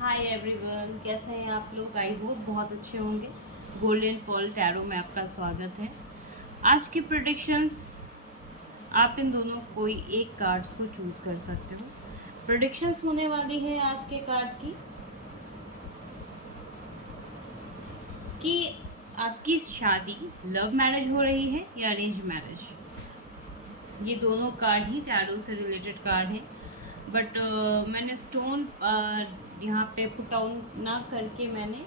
Hi everyone, कैसे हैं आप लोग? आई होप बहुत अच्छे होंगे। गोल्डन पॉल टैरो में आपका स्वागत है। आज की प्रेडिक्शंस, आप इन दोनों कोई एक कार्ड्स को चूज़ कर सकते हो। प्रेडिक्शंस होने वाली है आज के कार्ड की कि आपकी शादी लव मैरिज हो रही है या अरेंज मैरिज। ये दोनों कार्ड ही टैरो से रिलेटेड कार्ड हैं, बट मैंने स्टोन यहाँ पे पुट आउट ना करके मैंने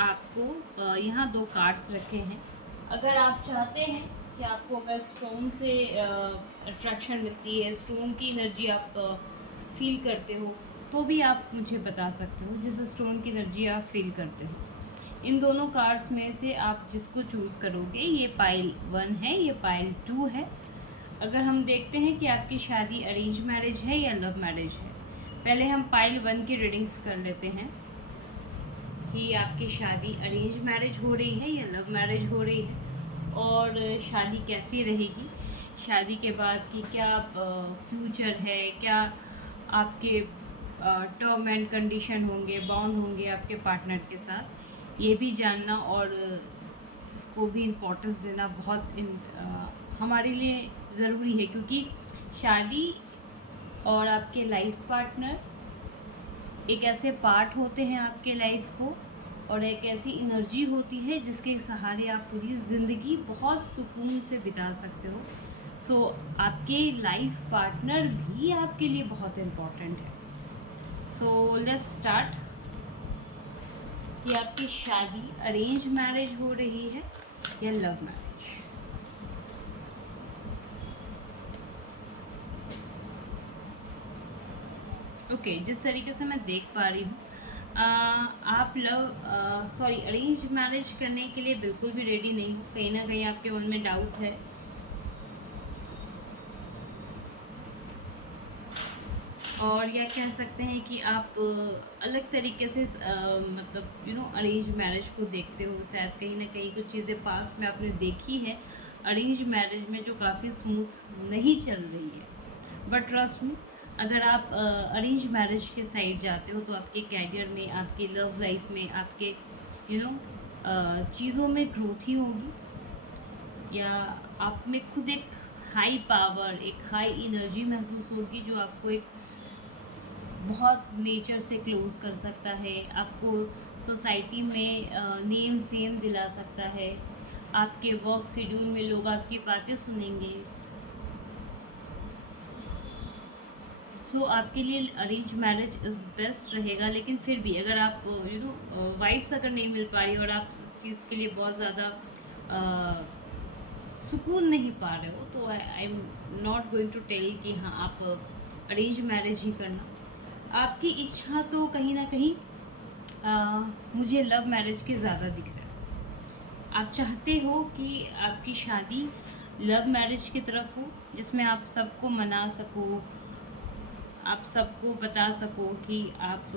आपको यहाँ दो कार्ड्स रखे हैं। अगर आप चाहते हैं कि आपको अगर स्टोन से अट्रैक्शन मिलती है, स्टोन की एनर्जी आप फील करते हो, तो भी आप मुझे बता सकते हो जिस स्टोन की एनर्जी आप फील करते हो। इन दोनों कार्ड्स में से आप जिसको चूज़ करोगे, ये पाइल 1 है, ये पाइल 2 है। अगर हम देखते हैं कि आपकी शादी अरेंज मैरिज है या लव मैरिज है, पहले हम पाइल 1 की रीडिंग्स कर लेते हैं कि आपकी शादी अरेंज मैरिज हो रही है या लव मैरिज हो रही है, और शादी कैसी रहेगी, शादी के बाद की क्या फ्यूचर है, क्या आपके टर्म एंड कंडीशन होंगे, बाउंड होंगे आपके पार्टनर के साथ, ये भी जानना और इसको भी इम्पोर्टेंस देना बहुत हमारे लिए ज़रूरी है, क्योंकि शादी और आपके लाइफ पार्टनर एक ऐसे पार्ट होते हैं आपके लाइफ को, और एक ऐसी एनर्जी होती है जिसके सहारे आप पूरी ज़िंदगी बहुत सुकून से बिता सकते हो। सो आपके लाइफ पार्टनर भी आपके लिए बहुत इम्पोर्टेंट है। सो लेट्स स्टार्ट कि आपकी शादी अरेंज मैरिज हो रही है या लव मैरिज। ओके, जिस तरीके से मैं देख पा रही हूँ, आप अरेंज मैरिज करने के लिए बिल्कुल भी रेडी नहीं हो। कहीं ना कहीं आपके मन में डाउट है, और या कह सकते हैं कि आप अलग तरीके से मतलब अरेंज मैरिज को देखते हो। शायद कहीं ना कहीं कुछ चीज़ें पास्ट में आपने देखी है अरेंज मैरिज में जो काफ़ी स्मूथ नहीं चल रही है। बट ट्रस्ट मी, अगर आप अरेंज मैरिज के साइड जाते हो तो आपके कैरियर में, आपके लव लाइफ में, आपके चीज़ों में ग्रोथ ही होगी, या आप में खुद एक हाई पावर, एक हाई एनर्जी महसूस होगी जो आपको एक बहुत नेचर से क्लोज कर सकता है, आपको सोसाइटी में नेम फेम दिला सकता है, आपके वर्क शेड्यूल में लोग आपकी बातें सुनेंगे। सो आपके लिए अरेंज मैरिज इज़ बेस्ट रहेगा। लेकिन फिर भी अगर आप वाइब्स अगर नहीं मिल पा रही और आप उस चीज़ के लिए बहुत ज़्यादा सुकून नहीं पा रहे हो, तो I am not going to tell कि हाँ आप अरेंज मैरिज ही करना। आपकी इच्छा तो कहीं ना कहीं मुझे लव मैरिज की ज़्यादा दिख रहा है। आप चाहते हो कि आपकी शादी लव मैरिज की तरफ हो, जिसमें आप सबको मना सको, आप सबको बता सको कि आप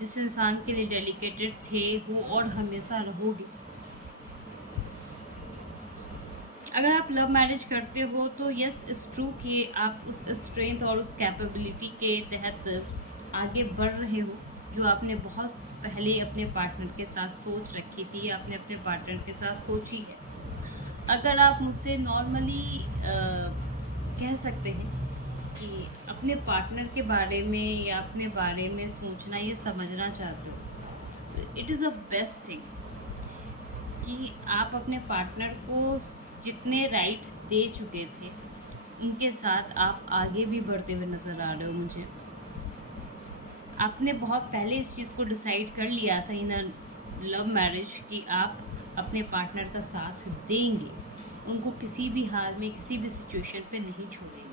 जिस इंसान के लिए डेडिकेटेड थे वो और हमेशा रहोगे। अगर आप लव मैरिज करते हो तो यस, इट्स ट्रू कि आप उस स्ट्रेंथ और उस कैपेबिलिटी के तहत आगे बढ़ रहे हो जो आपने बहुत पहले अपने पार्टनर के साथ सोच रखी थी, आपने अपने पार्टनर के साथ सोची है। अगर आप मुझसे नॉर्मली कह सकते हैं कि अपने पार्टनर के बारे में या अपने बारे में सोचना या समझना चाहते हो, तो it is a best thing कि आप अपने पार्टनर को जितने राइट दे चुके थे उनके साथ आप आगे भी बढ़ते हुए नज़र आ रहे हो। मुझे आपने बहुत पहले इस चीज़ को डिसाइड कर लिया था इन लव मैरिज कि आप अपने पार्टनर का साथ देंगे, उनको किसी भी हाल में, किसी भी सिचुएशन पे नहीं छोड़ेंगे।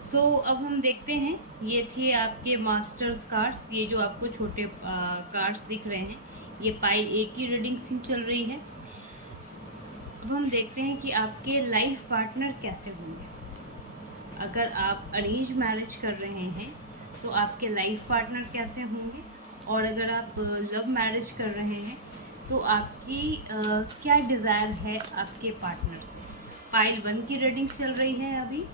सो अब हम देखते हैं, ये थे आपके मास्टर्स कार्ड्स। ये जो आपको छोटे कार्ड्स दिख रहे हैं, ये पाइल 1 की रीडिंग सी चल रही है। अब हम देखते हैं कि आपके लाइफ पार्टनर कैसे होंगे। अगर आप अरेंज मैरिज कर रहे हैं तो आपके लाइफ पार्टनर कैसे होंगे, और अगर आप लव मैरिज कर रहे हैं तो आपकी क्या डिज़ायर है आपके पार्टनर से। पाइल 1 की रीडिंग्स चल रही है अभी।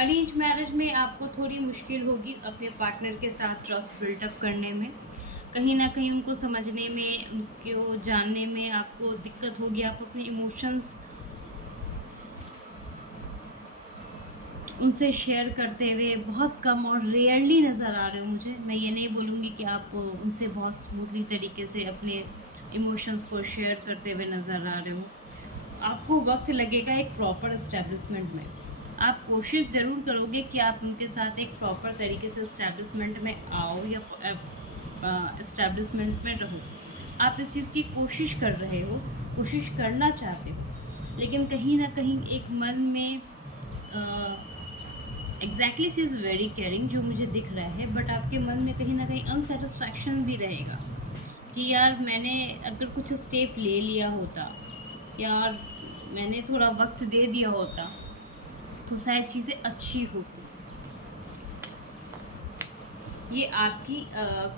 अरेंज मैरिज में आपको थोड़ी मुश्किल होगी अपने पार्टनर के साथ ट्रस्ट बिल्टअप करने में। कहीं ना कहीं उनको समझने में, उनको जानने में आपको दिक्कत होगी। आप अपने इमोशंस उनसे शेयर करते हुए बहुत कम और रेयरली नज़र आ रहे हो मुझे। मैं ये नहीं बोलूँगी कि आप उनसे बहुत स्मूथली तरीके से अपने इमोशंस को शेयर करते हुए नज़र आ रहे हो। आपको वक्त लगेगा एक प्रॉपर इस्टेब्लिशमेंट में। आप कोशिश ज़रूर करोगे कि आप उनके साथ एक प्रॉपर तरीके से इस्टेब्लिशमेंट में आओ या इस्टेब्लिशमेंट में रहो। आप इस चीज़ की कोशिश कर रहे हो, कोशिश करना चाहते हो, लेकिन कहीं ना कहीं एक मन में exactly she is very caring जो मुझे दिख रहा है, बट आपके मन में कहीं ना कहीं अनसेटिस्फैक्शन भी रहेगा कि यार मैंने अगर कुछ स्टेप ले लिया होता, यार मैंने थोड़ा वक्त दे दिया होता तो शायद चीज़ें अच्छी होती। ये आपकी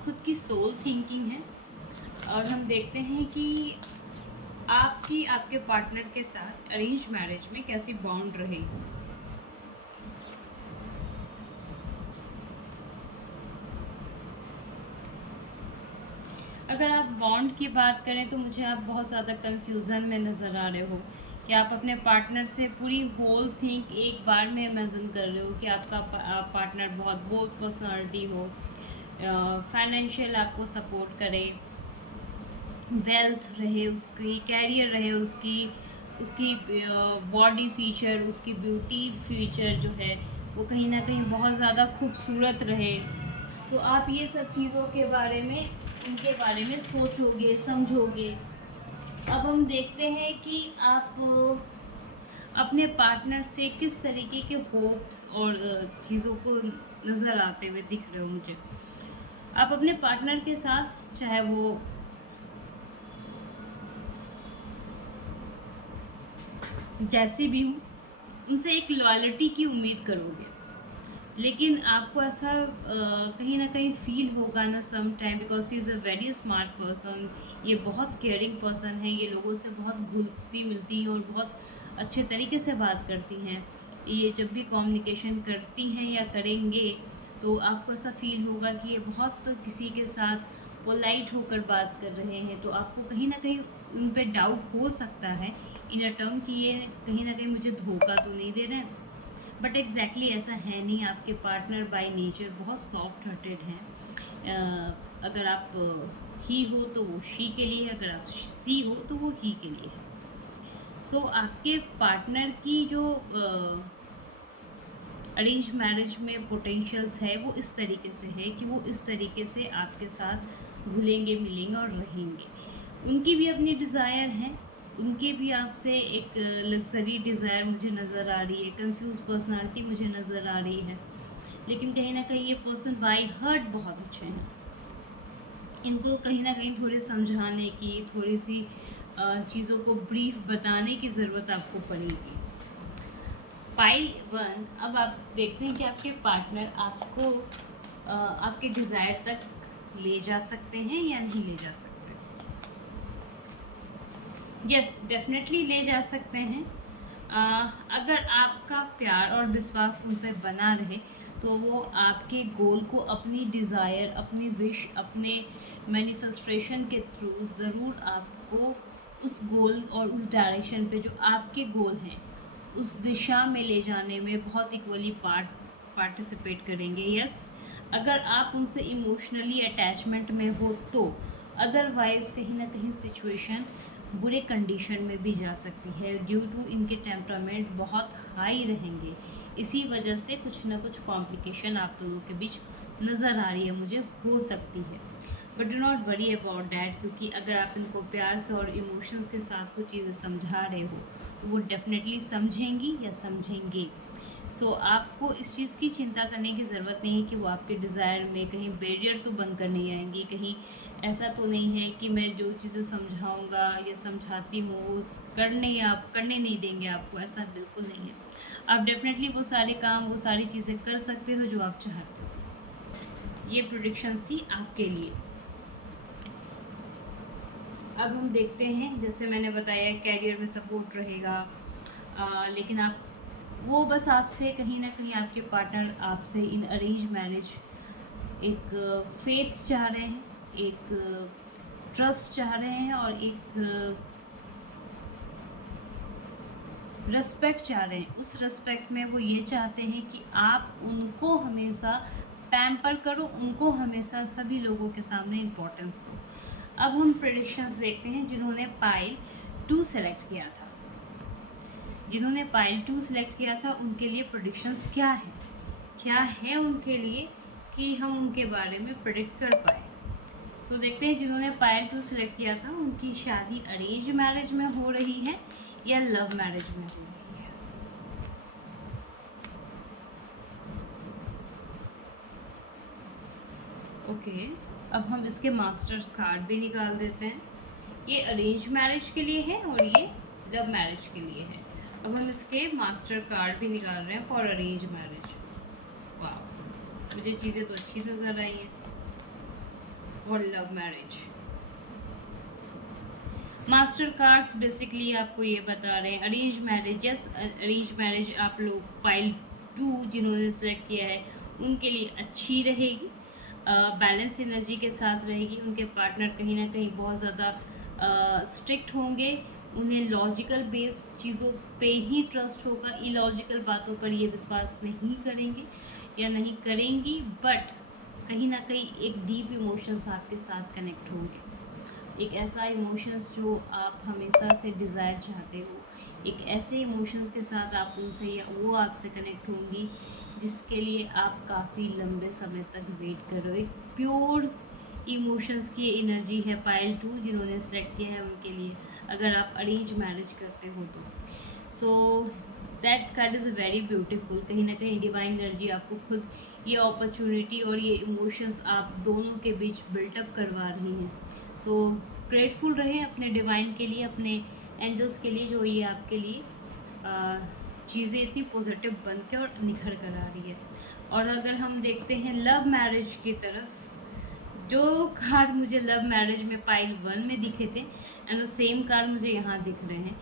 खुद की सोल थिंकिंग है। और हम देखते हैं कि आपकी आपके पार्टनर के साथ अरेंज मैरिज में कैसी बॉन्ड रहेगी। अगर आप बॉन्ड की बात करें तो मुझे आप बहुत ज़्यादा कन्फ्यूज़न में नज़र आ रहे हो कि आप अपने पार्टनर से पूरी होल थिंग एक बार में इमेजिन कर रहे हो कि आपका पार्टनर बहुत बोल्ड पर्सनालिटी हो, फाइनेंशियल आपको सपोर्ट करे, वेल्थ रहे उसकी, कैरियर रहे उसकी, उसकी बॉडी फीचर, उसकी ब्यूटी फीचर जो है वो कहीं ना कहीं बहुत ज़्यादा खूबसूरत रहे। तो आप ये सब चीज़ों के बारे में, उनके बारे में सोचोगे, समझोगे। अब हम देखते हैं कि आप अपने पार्टनर से किस तरीके के होप्स और चीज़ों को नज़र आते हुए दिख रहे हो मुझे। आप अपने पार्टनर के साथ, चाहे वो जैसे भी हूँ, उनसे एक लॉयल्टी की उम्मीद करोगे, लेकिन आपको ऐसा कहीं ना कहीं फील होगा ना some time, because he is a very smart person. ये बहुत केयरिंग पर्सन है, ये लोगों से बहुत घुलती मिलती हैं और बहुत अच्छे तरीके से बात करती हैं। ये जब भी कम्युनिकेशन करती हैं या करेंगे तो आपको ऐसा फील होगा कि ये बहुत किसी के साथ पोलाइट होकर बात कर रहे हैं। तो आपको कहीं ना कहीं उन पर डाउट हो सकता है इन अ टर्म कि ये कहीं ना कहीं मुझे धोखा तो नहीं दे रहे हैं। बट एग्जैक्टली ऐसा है नहीं। आपके पार्टनर बाय नेचर बहुत सॉफ्ट हार्टेड हैं। अगर आप ही हो तो वो शी के लिए, अगर आप सी हो तो वो ही के लिए है। सो आपके पार्टनर की जो अरेंज मैरिज में पोटेंशियल्स है वो इस तरीके से है कि वो इस तरीके से आपके साथ घुलेंगे, मिलेंगे और रहेंगे। उनकी भी अपनी डिज़ायर हैं, उनके भी आपसे एक लग्जरी डिज़ायर मुझे नज़र आ रही है, कंफ्यूज पर्सनालिटी मुझे नज़र आ रही है। लेकिन कहीं ना कहीं ये पर्सन बाय हर्ट बहुत अच्छे हैं। इनको कहीं ना कहीं थोड़े समझाने की, थोड़ी सी चीज़ों को ब्रीफ बताने की ज़रूरत आपको पड़ेगी। पाइल 1, अब आप देखते हैं कि आपके पार्टनर आपको आपके डिज़ायर तक ले जा सकते हैं या नहीं ले जा सकते। यस, डेफिनेटली ले जा सकते हैं। अगर आपका प्यार और विश्वास उन पर बना रहे तो वो आपके गोल को अपनी डिज़ायर, अपनी विश, अपने मैनिफेस्टेशन के थ्रू ज़रूर आपको उस गोल और उस डायरेक्शन पे जो आपके गोल हैं उस दिशा में ले जाने में बहुत इक्वली पार्टिसिपेट करेंगे। यस, अगर आप उनसे इमोशनली अटैचमेंट में हो तो। अदरवाइज़ कहीं ना कहीं सिचुएशन बुरे कंडीशन में भी जा सकती है ड्यू टू इनके टेम्परामेंट बहुत हाई रहेंगे। इसी वजह से कुछ ना कुछ कॉम्प्लिकेशन आप दोनों के बीच नज़र आ रही है, मुझे हो सकती है। But do not worry about that, क्योंकि अगर आप इनको प्यार से और इमोशंस के साथ कुछ चीज़ें समझा रहे हो तो वो डेफिनेटली समझेंगी या समझेंगे। सो आपको इस चीज़ की चिंता करने की ज़रूरत नहीं है कि वो आपके डिज़ायर में कहीं बैरियर तो बन कर नहीं आएंगी। कहीं ऐसा तो नहीं है कि मैं जो चीज़ें समझाऊंगा या समझाती हूँ वो करने नहीं देंगे आपको, ऐसा बिल्कुल नहीं है। आप डेफिनेटली वो सारे काम, वो सारी चीज़ें कर सकते हो जो आप चाहते हो। ये प्रोडिक्शन थी आपके लिए। अब हम देखते हैं, जैसे मैंने बताया कैरियर में सपोर्ट रहेगा, लेकिन आप वो बस आपसे कहीं ना कहीं, आपके पार्टनर आपसे इन अरेंज मैरिज एक फेथ चाह रहे हैं, एक ट्रस्ट चाह रहे हैं, और एक रिस्पेक्ट चाह रहे हैं। उस रिस्पेक्ट में वो ये चाहते हैं कि आप उनको हमेशा पैम्पर करो, उनको हमेशा सभी लोगों के सामने इम्पोर्टेंस दो। अब हम प्रेडिक्शंस देखते हैं जिन्होंने पाइल 2 सेलेक्ट किया था। जिन्होंने पाइल 2 सेलेक्ट किया था उनके लिए प्रेडिक्शंस क्या है उनके लिए, कि हम उनके बारे में प्रेडिक्ट कर पाए। सो देखते हैं जिन्होंने पाइल 2 सेलेक्ट किया था उनकी शादी अरेंज मैरिज में हो रही है या लव मैरिज में हो रही है। ओके, अब हम इसके मास्टर्स कार्ड भी निकाल देते हैं। ये अरेंज मैरिज के लिए है और ये लव मैरिज के लिए है। अब हम इसके मास्टर कार्ड भी निकाल रहे हैं फॉर अरेंज मैरिज। वाह, मुझे चीज़ें तो अच्छी नज़र आई हैं। और love marriage master cards basically आपको ये बता रहे हैं arrange marriage, yes arrange marriage आप लोग पाइल 2 जिन्होंने सेलेक्ट किया है उनके लिए अच्छी रहेगी, बैलेंस एनर्जी के साथ रहेगी। उनके पार्टनर कहीं ना कहीं बहुत ज़्यादा स्ट्रिक्ट होंगे, उन्हें लॉजिकल बेस्ड चीज़ों पे ही ट्रस्ट होगा, इलॉजिकल बातों पर ये विश्वास नहीं करेंगे या नहीं करेंगी। बट कहीं ना कहीं एक डीप इमोशंस आपके साथ कनेक्ट होंगे, एक ऐसा इमोशंस जो आप हमेशा से डिज़ायर चाहते हो, एक ऐसे इमोशंस के साथ आप उनसे या वो आपसे कनेक्ट होंगी जिसके लिए आप काफ़ी लंबे समय तक वेट कर रहे हो। एक प्योर इमोशंस की एनर्जी है पाइल 2 जिन्होंने सेलेक्ट किया है उनके लिए, अगर आप अरेंज मैरिज करते हो तो। So that card is very beautiful. कहीं ना कहीं डिवाइन एनर्जी आपको खुद ये अपॉर्चुनिटी और ये इमोशंस आप दोनों के बीच बिल्टअप करवा रही हैं। सो ग्रेटफुल रहें अपने डिवाइन के लिए, अपने एंजल्स के लिए, जो ये आपके लिए चीज़ें इतनी पॉजिटिव बन के और निखर कर आ रही है। और अगर हम देखते हैं लव मैरिज की तरफ, जो कार्ड मुझे लव मैरिज में पाइल 1 में दिखे थे एंड द सेम कार्ड मुझे यहाँ दिख रहे हैं,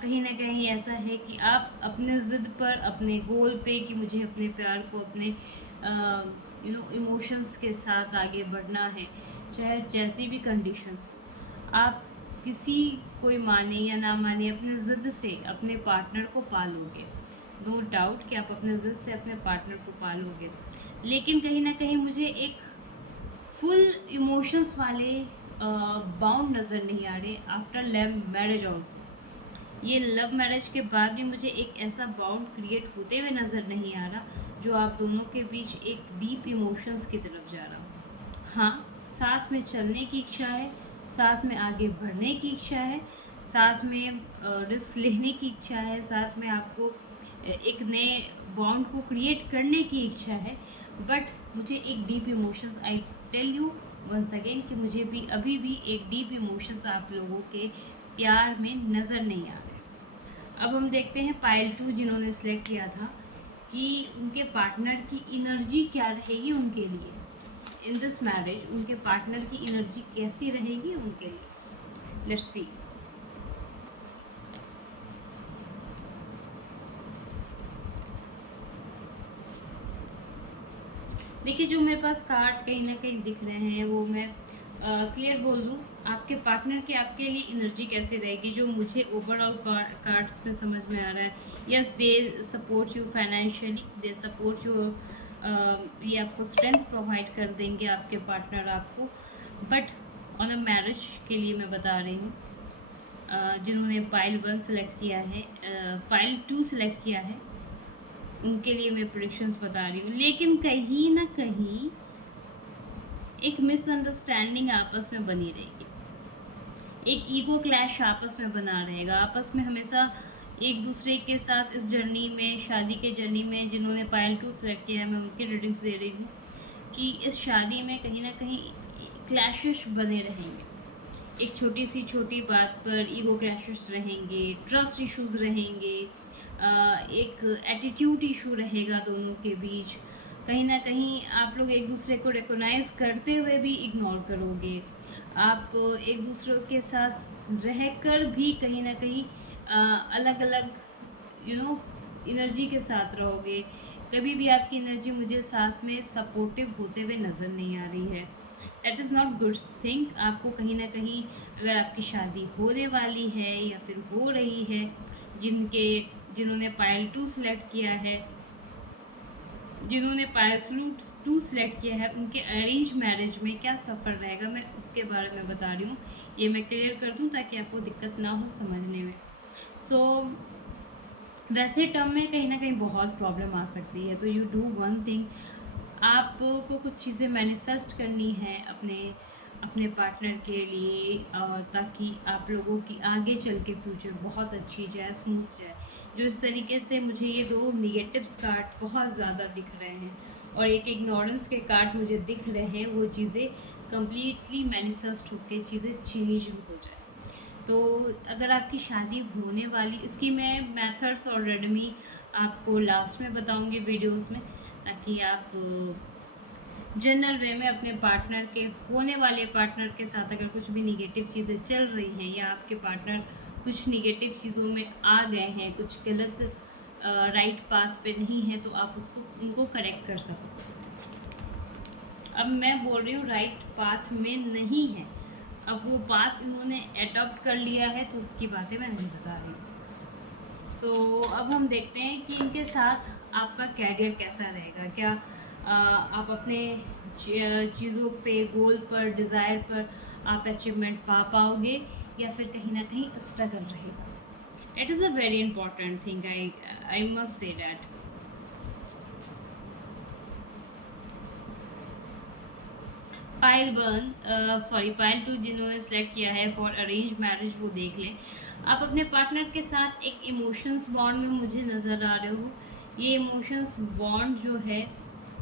कहीं ना कहीं ऐसा है कि आप अपने ज़िद पर, अपने गोल पे, कि मुझे अपने प्यार को अपने इमोशंस के साथ आगे बढ़ना है, चाहे जैसी भी कंडीशंस हो। आप किसी कोई माने या ना माने अपने ज़िद से अपने पार्टनर को पालोगे, नो डाउट कि आप अपने ज़िद से अपने पार्टनर को पालोगे। लेकिन कहीं ना कहीं मुझे एक फुल इमोशंस वाले बाउंड नज़र नहीं आ रहे आफ्टर लव मैरिज ऑल्सो। ये लव मैरिज के बाद भी मुझे एक ऐसा बाउंड क्रिएट होते हुए नज़र नहीं आ रहा जो आप दोनों के बीच एक डीप इमोशंस की तरफ जा रहा हो। हाँ, साथ में चलने की इच्छा है, साथ में आगे बढ़ने की इच्छा है, साथ में रिस्क लेने की इच्छा है, साथ में आपको एक नए बॉन्ड को क्रिएट करने की इच्छा है। बट मुझे एक deep emotions, I tell you once again, कि मुझे भी अभी भी एक डीप इमोशंस आप लोगों के प्यार में नज़र नहीं आ रहे। अब हम देखते हैं पाइल 2 जिन्होंने सेलेक्ट किया था कि उनके पार्टनर की एनर्जी क्या रहेगी उनके लिए इन दिस मैरिज, उनके पार्टनर की एनर्जी कैसी रहेगी उनके लिए। Let's see. देखिए, जो मेरे पास कार्ड कहीं ना कहीं दिख रहे हैं वो मैं क्लियर बोल दूँ, आपके पार्टनर की आपके लिए एनर्जी कैसे रहेगी, जो मुझे ओवरऑल कार्ड्स में समझ में आ रहा है। Yes, they support you financially, they support you, ये आपको स्ट्रेंथ प्रोवाइड कर देंगे आपके पार्टनर आपको। बट ऑन अ मैरिज के लिए मैं बता रही हूँ, जिन्होंने पाइल 1 सेलेक्ट किया है, पाइल 2 सेलेक्ट किया है, उनके लिए मैं प्रेडिक्शंस बता रही हूँ। लेकिन कहीं ना कहीं एक मिसअंडरस्टैंडिंग आपस में बनी रहेगी, एक ईगो क्लैश आपस में बना रहेगा, आपस में हमेशा एक दूसरे के साथ इस जर्नी में, शादी के जर्नी में, जिन्होंने पाइल 2 सेलेक्ट किया है मैं उनकी रीडिंग्स दे रही हूँ कि इस शादी में कहीं ना कहीं क्लैशेस बने रहेंगे। एक छोटी बात पर ईगो क्लैशेस रहेंगे, ट्रस्ट इश्यूज रहेंगे, एक एटीट्यूड इशू रहेगा दोनों के बीच। कहीं ना कहीं आप लोग एक दूसरे को रिकोगनाइज़ करते हुए भी इग्नोर करोगे, आप एक दूसरे के साथ रहकर भी कहीं ना कहीं अलग अलग एनर्जी के साथ रहोगे, कभी भी आपकी एनर्जी मुझे साथ में सपोर्टिव होते हुए नज़र नहीं आ रही है। That is not good thing. आपको कहीं ना कहीं, अगर आपकी शादी होने वाली है या फिर हो रही है, जिन्होंने पायल 2 सेलेक्ट किया है, जिन्होंने पायलट 2 सेलेक्ट किया है, उनके अरेंज मैरिज में क्या सफ़र रहेगा, मैं उसके बारे में बता रही हूँ। ये मैं क्लियर कर दूँ ताकि आपको दिक्कत ना हो समझने में। वैसे टर्म में कहीं ना कहीं बहुत प्रॉब्लम आ सकती है, तो यू डू वन थिंग। आपको कुछ चीज़ें मैनिफेस्ट करनी है अपने अपने पार्टनर के लिए, और ताकि आप लोगों की आगे चल के फ्यूचर बहुत अच्छी जाए, स्मूथ जाए। जो इस तरीके से मुझे ये 2 नेगेटिव्स कार्ड बहुत ज़्यादा दिख रहे हैं और एक इग्नोरेंस के कार्ड मुझे दिख रहे हैं, वो चीज़ें कम्प्लीटली मैनिफेस्ट होकर चीज़ें चेंज हो जाए। तो अगर आपकी शादी होने वाली, इसकी मैं मेथड्स और रेडमी आपको लास्ट में बताऊंगी वीडियोस में, ताकि आप जनरल वे में अपने पार्टनर के, होने वाले पार्टनर के साथ अगर कुछ भी निगेटिव चीज़ें चल रही हैं या आपके पार्टनर कुछ निगेटिव चीज़ों में आ गए हैं, कुछ गलत राइट पाथ पे नहीं है, तो आप उनको करेक्ट कर सको। अब मैं बोल रही हूँ राइट पाथ में नहीं है, अब वो बात उन्होंने एडॉप्ट कर लिया है, तो उसकी बातें मैं नहीं बता रही हूँ। अब हम देखते हैं कि इनके साथ आपका कैरियर कैसा रहेगा। क्या आप अपने चीज़ों पे, गोल पर, डिज़ायर पर आप अचीवमेंट पा पाओगे, या फिर कहीं ना कहीं स्ट्रगल रहेगा। It is a very important thing, I must say that. Payal 2 जिन्होंने सेलेक्ट किया है फॉर अरेंज मैरिज, वो देख लें। आप अपने पार्टनर के साथ एक इमोशंस बॉन्ड में मुझे नज़र आ रहे हो। ये इमोशंस बॉन्ड जो है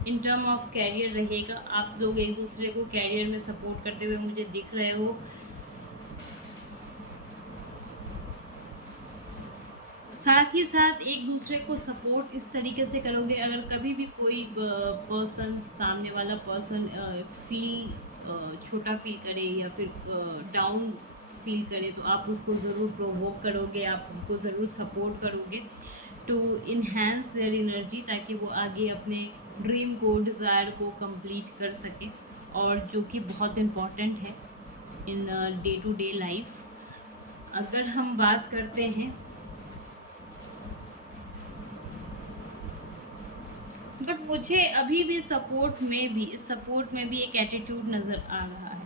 इन टर्म ऑफ कैरियर रहेगा। आप लोग एक दूसरे को कैरियर में सपोर्ट करते हुए मुझे दिख रहे हो। साथ ही साथ एक दूसरे को सपोर्ट इस तरीके से करोगे, अगर कभी भी कोई पर्सन, सामने वाला पर्सन छोटा फील करे या फिर डाउन फील करे, तो आप उसको ज़रूर प्रोवोक करोगे, आप उनको ज़रूर सपोर्ट करोगे टू इन्हेंस देयर एनर्जी, ताकि वो आगे अपने ड्रीम को, डिज़ायर को कंप्लीट कर सके, और जो कि बहुत इम्पॉर्टेंट है in day to day life. अगर हम बात करते हैं, बट मुझे अभी भी इस सपोर्ट में भी एक एटीट्यूड नज़र आ रहा है।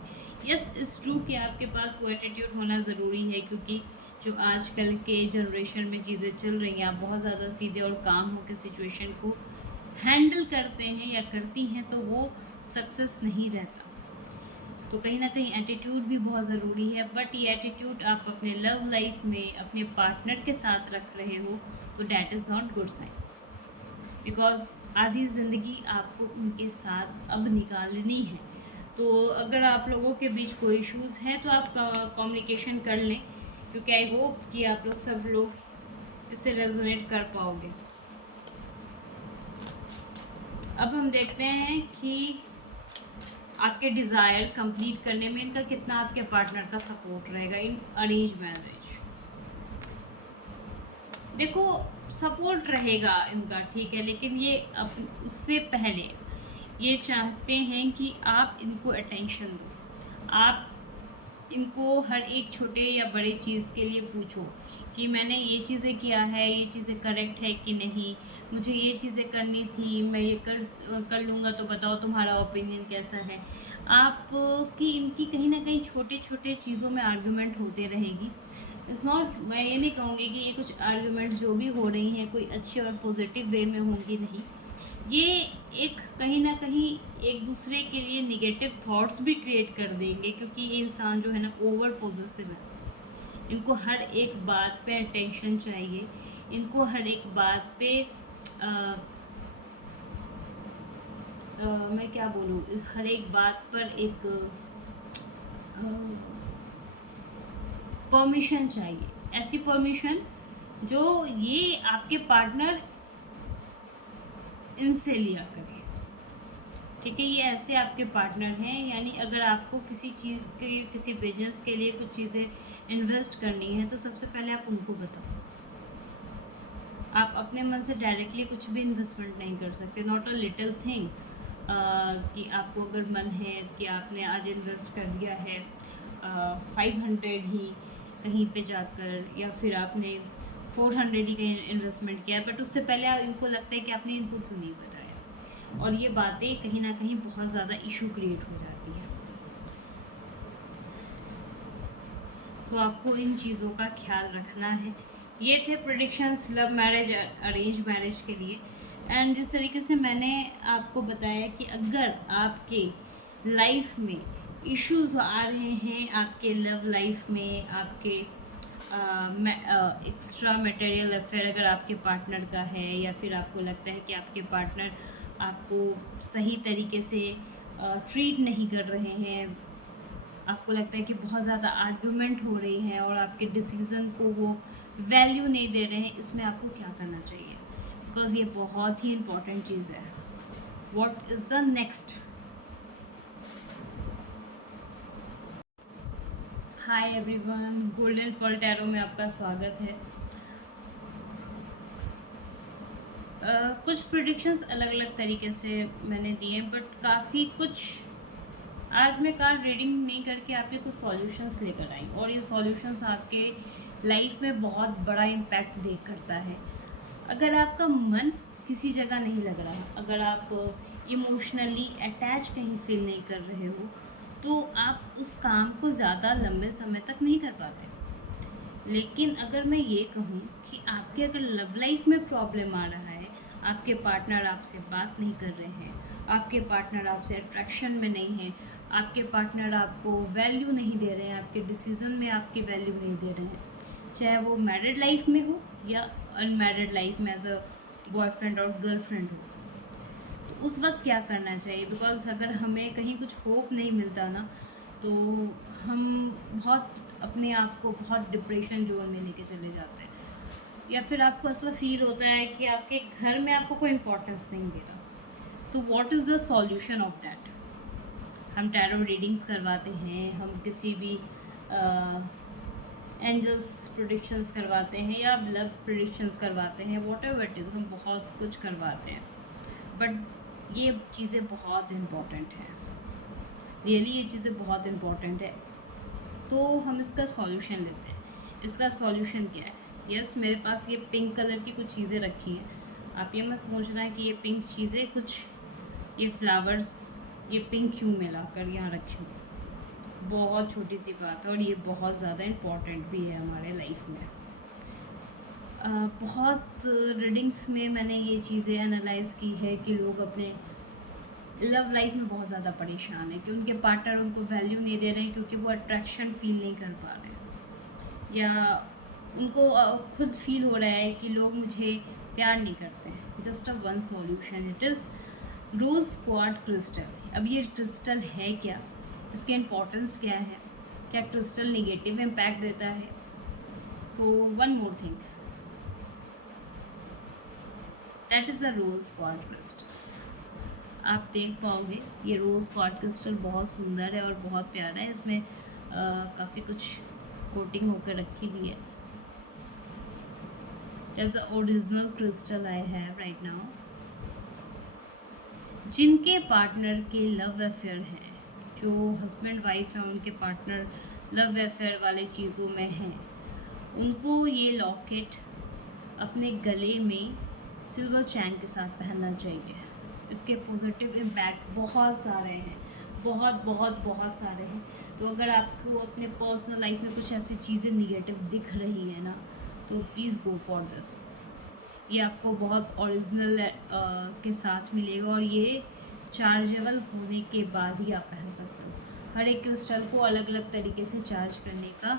यस, इट्स ट्रू कि आपके पास वो एटीट्यूड होना ज़रूरी है, क्योंकि जो आजकल के जनरेशन में चीज़ें चल रही हैं, आप बहुत ज़्यादा सीधे और काम होकर सिचुएशन को हैंडल करते हैं या करती हैं, तो वो सक्सेस नहीं रहता। तो कहीं ना कहीं एटीट्यूड भी बहुत ज़रूरी है, बट ये एटीट्यूड आप अपने लव लाइफ में अपने पार्टनर के साथ रख रहे हो, तो that is not good sign, because आधी ज़िंदगी आपको उनके साथ अब निकालनी है। तो अगर आप लोगों के बीच कोई इश्यूज़ हैं, तो आप कम्युनिकेशन कर लें, क्योंकि आई होप कि आप लोग सब लोग इससे रेजोनेट कर पाओगे। अब हम देखते हैं कि आपके डिज़ायर कंप्लीट करने में इनका कितना आपके पार्टनर का सपोर्ट रहेगा इन अरेंज मैरिज। देखो, सपोर्ट रहेगा इनका, ठीक है, लेकिन ये अब उससे पहले ये चाहते हैं कि आप इनको अटेंशन दो। आप इनको हर एक छोटे या बड़े चीज़ के लिए पूछो कि मैंने ये चीज़ें किया है, ये चीज़ें करेक्ट है कि नहीं, मुझे ये चीज़ें करनी थी, मैं ये कर लूँगा, तो बताओ तुम्हारा ओपिनियन कैसा है। आपकी इनकी कहीं ना कहीं छोटे छोटे चीज़ों में आर्गूमेंट होते रहेगी। इट्स नॉट, मैं ये नहीं कहूँगी कि ये कुछ आर्गूमेंट्स जो भी हो रही हैं कोई अच्छे और पॉजिटिव वे में होंगी, नहीं। ये एक कहीं ना कहीं एक दूसरे के लिए निगेटिव थॉट्स भी क्रिएट कर देंगे, क्योंकि ये इंसान जो है ना ओवर पॉजिटिव है। इनको हर एक बात पे अटेंशन चाहिए, इनको हर एक बात पे मैं क्या बोलूँ, इस हर एक बात पर एक परमिशन चाहिए, ऐसी परमिशन जो ये आपके पार्टनर इनसे लिया करें, ठीक है। ये ऐसे आपके पार्टनर हैं, यानी अगर आपको किसी चीज़ के, किसी बिजनेस के लिए कुछ चीज़ें इन्वेस्ट करनी है, तो सबसे पहले आप उनको बताओ। आप अपने मन से डायरेक्टली कुछ भी इन्वेस्टमेंट नहीं कर सकते, नॉट अ लिटिल थिंग। कि आपको अगर मन है कि आपने आज इन्वेस्ट कर दिया है 500 ही कहीं पे जाकर, या फिर आपने 400 ही कहीं इन्वेस्टमेंट किया है, बट उससे पहले इनको लगता है कि आपने इनको क्यों नहीं बताया, और ये बातें कहीं ना कहीं बहुत ज़्यादा इशू क्रिएट हो जाती है। तो आपको इन चीज़ों का ख्याल रखना है। ये थे predictions love marriage arrange marriage के लिए। एंड जिस तरीके से मैंने आपको बताया कि अगर आपके लाइफ में इश्यूज आ रहे हैं, आपके लव लाइफ में, आपके एक्स्ट्रा मटेरियल अफेयर अगर आपके पार्टनर का है, या फिर आपको लगता है कि आपके पार्टनर आपको सही तरीके से ट्रीट नहीं कर रहे हैं, आपको लगता है कि बहुत ज़्यादा आर्ग्यूमेंट हो रही है और आपके डिसीज़न को वो वैल्यू नहीं दे रहे हैं, इसमें आपको क्या करना चाहिए? बिकॉज़ ये बहुत ही इम्पॉर्टेंट चीज़ है। What is the next? Hi everyone, golden pearl tarot में आपका स्वागत है। कुछ प्रेडिक्शंस अलग अलग तरीके से मैंने दिए, बट काफ़ी कुछ आज मैं कार्ड रीडिंग नहीं करके आपके कुछ सॉल्यूशंस लेकर आई, और ये सॉल्यूशंस आपके लाइफ में बहुत बड़ा इम्पैक्ट दे करता है। अगर आपका मन किसी जगह नहीं लग रहा, अगर आप इमोशनली अटैच कहीं फील नहीं कर रहे हो, तो आप उस काम को ज़्यादा लंबे समय तक नहीं कर पाते। लेकिन अगर मैं ये कहूँ कि आपके अगर लव लाइफ में प्रॉब्लम आ रहा है, आपके पार्टनर आपसे बात नहीं कर रहे हैं, आपके पार्टनर आपसे अट्रैक्शन में नहीं है, आपके पार्टनर आपको वैल्यू नहीं दे रहे हैं, आपके डिसीज़न में आपकी वैल्यू नहीं दे रहे हैं, चाहे वो मैरिड लाइफ में हो या अनमैरिड लाइफ में एज अ बॉयफ्रेंड और गर्लफ्रेंड हो, तो उस वक्त क्या करना चाहिए? बिकॉज़ अगर हमें कहीं कुछ होप नहीं मिलता ना, तो हम बहुत अपने आप को बहुत डिप्रेशन जोन में लेके चले जाते हैं, या फिर आपको ऐसा फील होता है कि आपके घर में आपको कोई इम्पोर्टेंस नहीं दे रहा। तो what is the solution of that? हम टैरो रीडिंग्स करवाते हैं, हम किसी भी एंजल्स प्रोडिक्शंस करवाते हैं, या लव प्रोडिक्शंस करवाते हैं, वॉट एवर इट इज़, हम बहुत कुछ करवाते हैं, बट ये चीज़ें बहुत इम्पॉर्टेंट हैं। रियली ये चीज़ें बहुत इम्पॉर्टेंट है। तो हम इसका सॉल्यूशन लेते हैं। इसका सॉल्यूशन क्या है? यस, मेरे पास ये पिंक कलर की कुछ चीज़ें रखी हैं। आप ये मत सोचना है कि ये पिंक चीज़ें कुछ, ये फ्लावर्स ये पिंक क्यों मिला कर यहाँ रखी हूँ, बहुत छोटी सी बात है, और ये बहुत ज़्यादा इम्पॉर्टेंट भी है हमारे लाइफ में। बहुत रीडिंग्स में मैंने ये चीज़ें एनालाइज़ की है कि लोग अपने लव लाइफ में बहुत ज़्यादा परेशान है कि उनके पार्टनर उनको वैल्यू नहीं दे रहे हैं, क्योंकि वो अट्रैक्शन फील नहीं कर पा रहे हैं, या उनको खुद फील हो रहा है कि लोग मुझे प्यार नहीं करते हैं। Just a one solution, it is rose quartz crystal. अब ये क्रिस्टल है क्या, इसके इम्पोर्टेंस क्या है, क्या क्रिस्टल निगेटिव इम्पैक्ट देता है? So one more thing, that is the rose quartz crystal. आप देख पाओगे ये रोज़ क्वार्ट्ज क्रिस्टल बहुत सुंदर है और बहुत प्यारा है। इसमें काफ़ी कुछ कोटिंग होकर रखी हुई है। That's the original crystal I have right now. जिनके पार्टनर के लव अफेयर हैं, जो हस्बैंड वाइफ हैं, उनके पार्टनर लव अफेयर वाले चीज़ों में हैं, उनको ये लॉकेट अपने गले में सिल्वर चैन के साथ पहनना चाहिए। इसके पॉजिटिव इम्पैक्ट बहुत सारे हैं, बहुत बहुत बहुत सारे हैं। तो अगर आपको अपने पर्सनल लाइफ में कुछ ऐसी चीज़ें निगेटिव दिख रही हैं ना, तो प्लीज़ गो फॉर दिस। ये आपको बहुत ओरिजिनल के साथ मिलेगा, और ये चार्जेबल होने के बाद ही आप पहन सकते हो। हर एक क्रिस्टल को अलग अलग तरीके से चार्ज करने का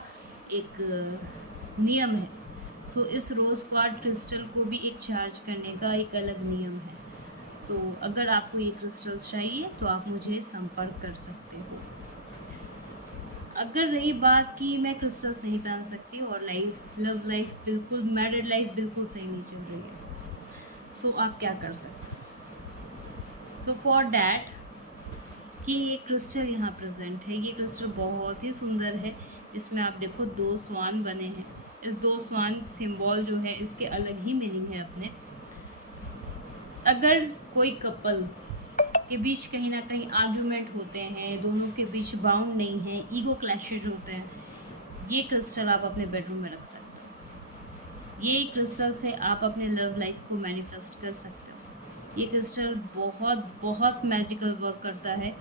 एक नियम है। सो इस रोज़ क्वार्ट्ज क्रिस्टल को भी एक चार्ज करने का एक अलग नियम है। सो अगर आपको ये क्रिस्टल्स चाहिए तो आप मुझे संपर्क कर सकते हो। अगर रही बात कि मैं क्रिस्टल्स नहीं पहन सकती और लव लाइफ बिल्कुल, मैरिड लाइफ बिल्कुल सही नहीं चल रही है, सो आप क्या कर सकते हो? सो फॉर डैट कि ये क्रिस्टल यहाँ प्रेजेंट है, ये क्रिस्टल बहुत ही सुंदर है, जिसमें आप देखो 2 स्वान बने हैं, इस 2 स्वान सिंबल जो है इसके अलग ही मीनिंग है अपने। अगर कोई कपल के बीच कहीं ना कहीं आर्ग्यूमेंट होते हैं, दोनों के बीच बाउंड नहीं है, ईगो क्लैशेज होते हैं, ये क्रिस्टल आप अपने बेडरूम में रख सकते हो। ये क्रिस्टल से आप अपने लव लाइफ को मैनिफेस्ट कर सकते हो। ये क्रिस्टल बहुत बहुत मैजिकल वर्क करता है।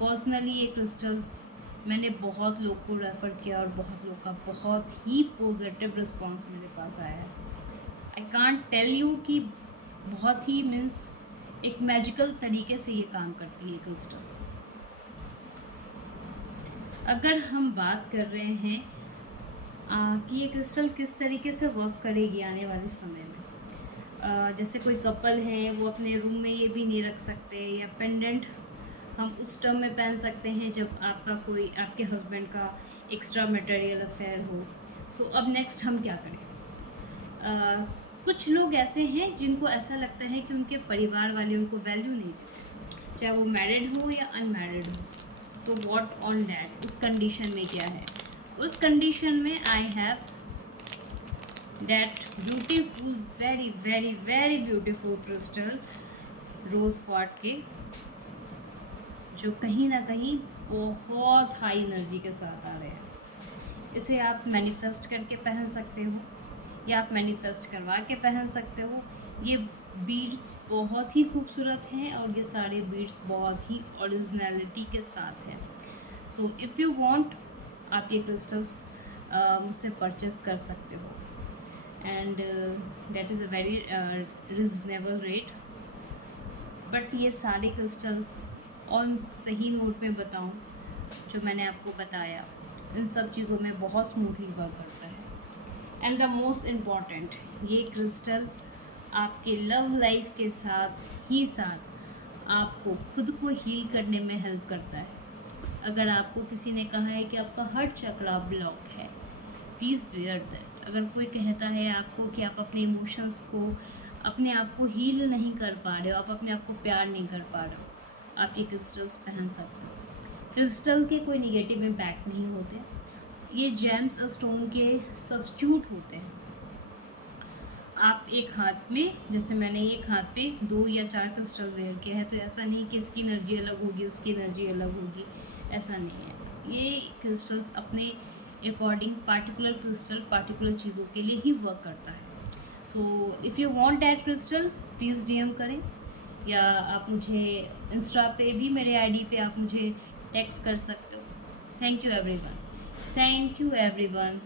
पर्सनली ये क्रिस्टल्स मैंने बहुत लोग को रेफ़र किया और बहुत लोग का बहुत ही पॉजिटिव रिस्पांस मेरे पास आया है। आई कांट टेल यू कि बहुत ही मीन्स एक मैजिकल तरीके से ये काम करती है क्रिस्टल्स। अगर हम बात कर रहे हैं कि ये क्रिस्टल किस तरीके से वर्क करेगी आने वाले समय में, जैसे कोई कपल है वो अपने रूम में ये भी नहीं रख सकते, या पेंडेंट हम उस टर्म में पहन सकते हैं जब आपके हस्बैंड का एक्स्ट्रा मटेरियल अफेयर हो। सो अब नेक्स्ट हम क्या करें? कुछ लोग ऐसे हैं जिनको ऐसा लगता है कि उनके परिवार वाले उनको वैल्यू नहीं देते, चाहे वो मैरिड हो या अनमैरिड हो। तो व्हाट ऑन दैट, उस कंडीशन में क्या है? उस कंडीशन में I have that beautiful, very very very beautiful crystal rose quartz के, जो कहीं ना कहीं बहुत हाई एनर्जी के साथ आ रहे हैं। इसे आप मैनिफेस्ट करके पहन सकते हो या आप मैनिफेस्ट करवा के पहन सकते हो। ये बीड्स बहुत ही खूबसूरत हैं और ये सारे बीड्स बहुत ही ओरिजिनलिटी के साथ हैं। सो इफ़ यू वांट, आप ये क्रिस्टल्स मुझसे परचेस कर सकते हो and that is a very reasonable rate. But ये सारे क्रिस्टल्स ऑन सही नोट में बताऊं, जो मैंने आपको बताया, इन सब चीज़ों में बहुत स्मूथली वर्क करता है। एंड द मोस्ट इम्पॉर्टेंट, ये क्रिस्टल आपके लव लाइफ के साथ ही साथ आपको खुद को हील करने में हेल्प करता है। अगर आपको किसी ने कहा है कि आपका हार्ट चक्रा ब्लॉक है, प्लीज़ वेयर दैट। अगर कोई कहता है आपको कि आप अपने इमोशंस को, अपने आप को हील नहीं कर पा रहे हो, आप अपने आप को प्यार नहीं कर पा रहे हो, आप ये क्रिस्टल्स पहन सकते हो। क्रिस्टल के कोई निगेटिव इम्पैक्ट नहीं होते। ये जेम्स स्टोन के सब्स्टिट्यूट होते हैं। आप एक हाथ में, जैसे मैंने एक हाथ पे 2 या 4 क्रिस्टल वेयर किया है, तो ऐसा नहीं कि इसकी एनर्जी अलग होगी, उसकी एनर्जी अलग होगी, ऐसा नहीं है। ये क्रिस्टल्स अपने अकॉर्डिंग पार्टिकुलर क्रिस्टल पार्टिकुलर चीज़ों के लिए ही वर्क करता है। So if you want that crystal, please DM करें, या आप मुझे इंस्टा पे भी, मेरे आईडी पे आप मुझे टेक्स्ट कर सकते हो। Thank you everyone. Thank you everyone.